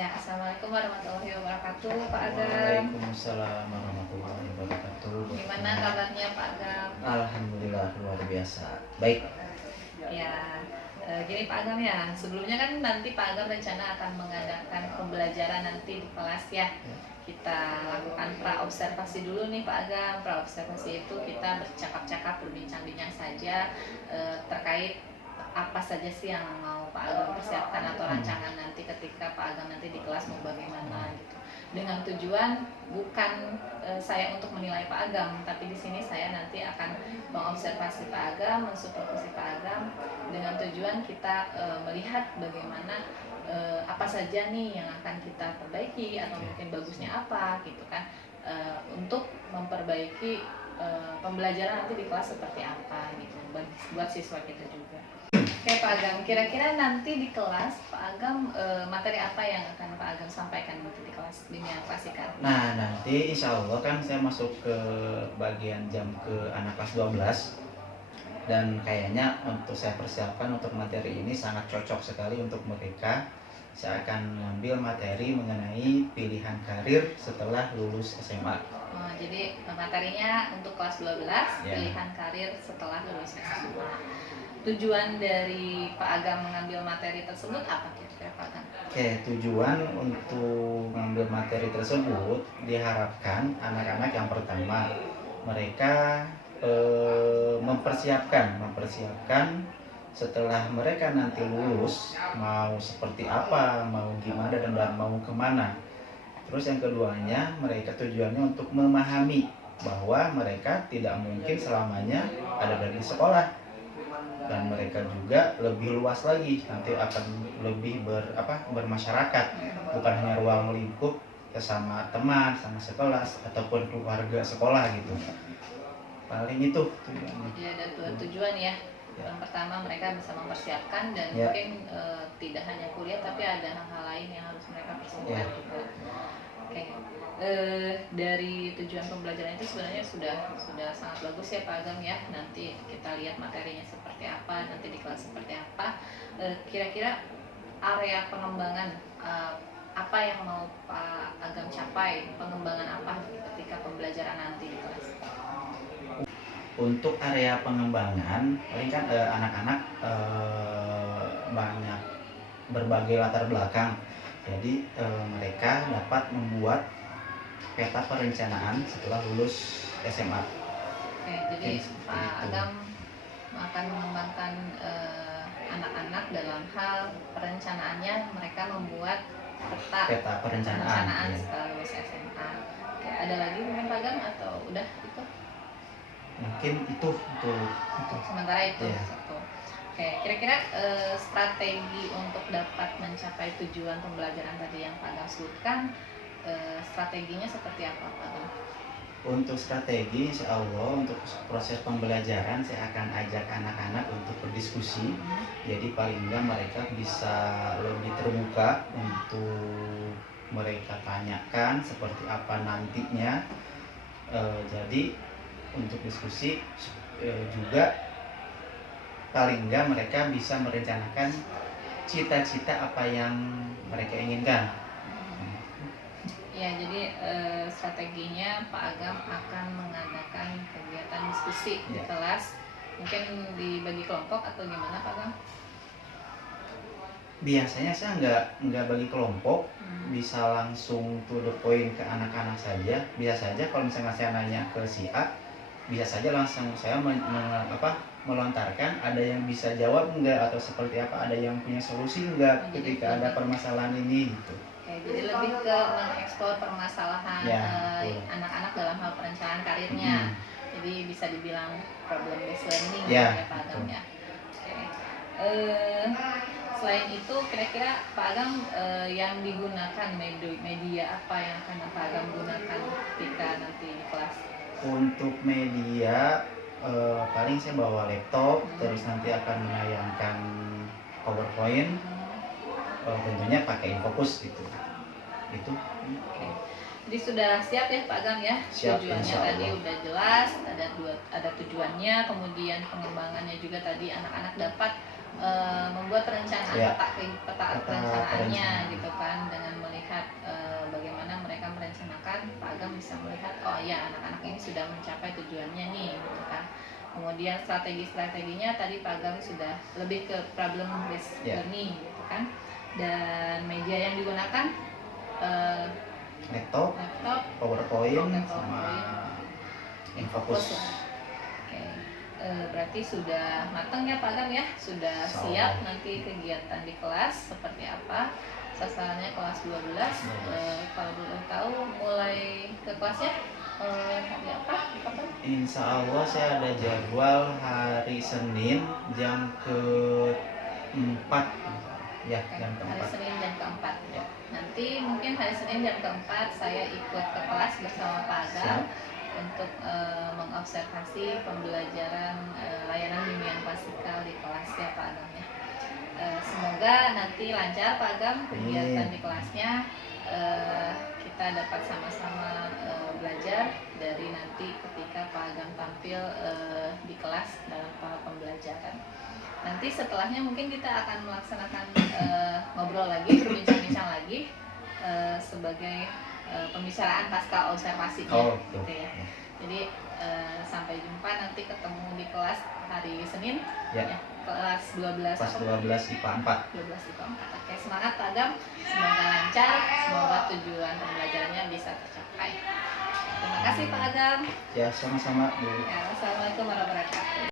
Ya, Assalamualaikum warahmatullahi wabarakatuh, Pak Agam. Waalaikumsalam warahmatullahi wabarakatuh. Gimana kabarnya, Pak Agam? Alhamdulillah luar biasa. Baik. Ya, gini Pak Agam ya. Sebelumnya kan nanti Pak Agam rencana akan mengadakan pembelajaran nanti di kelas ya. Kita lakukan praobservasi dulu nih Pak Agam. Praobservasi itu kita bercakap-cakap, berbincang-bincang saja terkait apa saja sih yang mau Pak Agam persiapkan atau rancangan nanti ketika Pak Agam nanti di kelas mau bagaimana gitu. Dengan tujuan bukan saya untuk menilai Pak Agam, tapi di sini saya nanti akan mengobservasi Pak Agam, mensupervisi Pak Agam dengan tujuan kita melihat bagaimana apa saja nih yang akan kita perbaiki atau mungkin bagusnya apa gitu kan, untuk memperbaiki pembelajaran nanti di kelas seperti apa gitu buat siswa kita juga. Oke Pak Agam, kira-kira nanti di kelas Pak Agam materi apa yang akan Pak Agam sampaikan nanti di kelas dunia klasika? Nah, nanti insya Allah kan saya masuk ke bagian jam ke anak kelas 12. Dan kayaknya untuk saya persiapkan untuk materi ini sangat cocok sekali untuk mereka. Saya akan mengambil materi mengenai pilihan karir setelah lulus SMA. Jadi materinya untuk kelas 12, pilihan karir setelah lulus SMA. Tujuan dari Pak Agam mengambil materi tersebut apa kira-kira Pak Agam? Oke, tujuan untuk mengambil materi tersebut diharapkan anak-anak yang pertama mereka mempersiapkan setelah mereka nanti lulus mau seperti apa, mau gimana dan mau kemana. Terus yang keduanya mereka tujuannya untuk memahami bahwa mereka tidak mungkin selamanya ada di sekolah. Dan mereka juga lebih luas lagi nanti akan lebih bermasyarakat, bukan hanya ruang lingkup sama teman, sama sekelas ataupun keluarga sekolah gitu. Paling itu tujuannya. Jadi ada dua tujuan ya. Yang pertama mereka bisa mempersiapkan dan mungkin tidak hanya kuliah tapi ada hal-hal lain yang harus mereka persiapkan juga. Oke. Dari tujuan pembelajaran itu sebenarnya sudah sangat bagus ya Pak Agam ya. Nanti kita lihat materinya seperti apa, nanti di kelas seperti apa. Kira-kira area pengembangan apa yang mau Pak Agam capai, pengembangan apa ketika pembelajaran nanti di kelas? Untuk area pengembangan, paling kan anak-anak banyak berbagai latar belakang. Jadi mereka dapat membuat peta perencanaan setelah lulus SMA. Oke, jadi Pak Agam akan mengembangkan anak-anak dalam hal perencanaannya, mereka membuat peta perencanaan setelah lulus SMA. Oke, ada lagi mungkin Pak Agam atau udah itu? Mungkin itu sementara itu satu. Oke, kira-kira strategi untuk dapat mencapai tujuan pembelajaran tadi yang Pak Agam sebutkan, strateginya seperti apa Pak Agam? Untuk strategi, insya Allah untuk proses pembelajaran saya akan ajak anak-anak untuk berdiskusi. Jadi paling enggak mereka bisa lebih terbuka untuk mereka tanyakan seperti apa nantinya. Jadi untuk diskusi juga paling enggak mereka bisa merencanakan cita-cita apa yang mereka inginkan. Ya, jadi strateginya Pak Agam akan mengadakan kegiatan diskusi di kelas. Mungkin dibagi kelompok atau gimana Pak Agam? Biasanya saya nggak bagi kelompok, bisa langsung to the point ke anak-anak saja. Bisa saja kalau misalnya saya nanya ke si A, bisa saja langsung saya melontarkan, ada yang bisa jawab enggak atau seperti apa, ada yang punya solusi enggak ketika ada permasalahan ini gitu. Jadi lebih ke mengeksplor permasalahan anak-anak dalam hal perencanaan karirnya. Jadi bisa dibilang problem based learning ya Pak Agam ya. Selain itu kira-kira Pak Agam yang digunakan media apa yang akan Pak Agam gunakan ketika nanti di kelas? Untuk media paling saya bawa laptop, terus nanti akan menayangkan PowerPoint, tentunya pakai Infocus gitu. Itu. Jadi sudah siap ya Pak Agam ya? Siap, tujuannya tadi udah jelas, ada tujuannya, kemudian pengembangannya juga tadi anak-anak dapat membuat perencanaan peta perencanaannya gitu kan, dengan melihat ya anak-anak ini sudah mencapai tujuannya nih gitu kan. Kemudian strategi-strateginya tadi Pak Agam sudah lebih ke problem based learning gitu kan. Dan media yang digunakan laptop, PowerPoint, sama Infokus. Oke. Berarti sudah matang ya Pak Agam ya, sudah siap nanti kegiatan di kelas seperti apa. Sasarannya kelas 12. Kalau boleh tahu mulai ke kelasnya hari apa? Kapan? Insya Allah saya ada jadwal hari Senin jam ke-4 ya, jam Hari ke-4. Senin jam ke-4 ya. Nanti mungkin hari Senin jam ke-4 saya ikut ke kelas bersama Pak Agam untuk mengobservasi pembelajaran layanan bimbingan klasikal di kelas ya Pak Agam ya. Semoga nanti lancar Pak Agam kegiatan di kelasnya, kita dapat sama-sama belajar dari nanti ketika Pak Agam tampil di kelas dalam pembelajaran. Nanti setelahnya mungkin kita akan melaksanakan ngobrol lagi, berbincang-bincang lagi sebagai pembicaraan pasca observasi gitu ya. Jadi sampai jumpa, nanti ketemu di kelas hari Senin ya, kelas 12 IPA 4. 12 IPA 4. Oke, semangat Pak Agam, semoga lancar, semoga tujuan pembelajarannya bisa tercapai. Terima kasih Pak Agam. Ya, sama-sama Bu. Ya, wassalamualaikum warahmatullahi wabarakatuh.